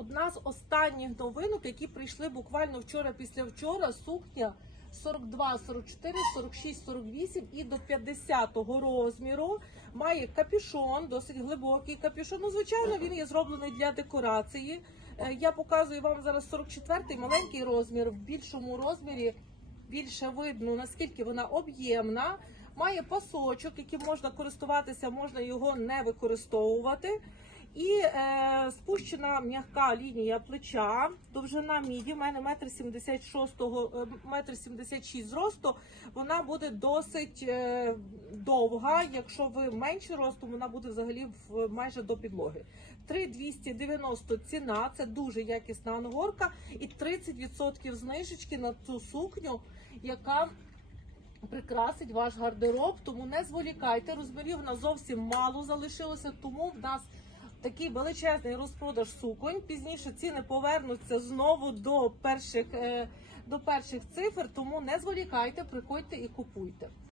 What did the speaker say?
Одна з останніх новинок, які прийшли буквально вчора після вчора, сукня 42, 44, 46, 48 і до 50 розміру. Має капюшон, досить глибокий капюшон. Ну, звичайно, він є зроблений для декорації. Е, Я показую вам зараз 44-й маленький розмір. В більшому розмірі більше видно, наскільки вона об'ємна. Має пасочок, яким можна користуватися, можна його не використовувати. І е, спущена м'яка лінія плеча, довжина міді, в мене е, метр сімдесят шість зросту. Вона буде досить е, довга. Якщо ви менше росту, вона буде взагалі в майже до підлоги. 3290 ціна, це дуже якісна ангорка, і 30% знижечки на цю сукню, яка прикрасить ваш гардероб. Тому не зволікайте. Розмірів в нас зовсім мало залишилося, тому в нас такий величезний розпродаж суконь. Пізніше ціни повернуться знову до перших, е, до перших цифр. Тому не зволікайте, приходьте і купуйте.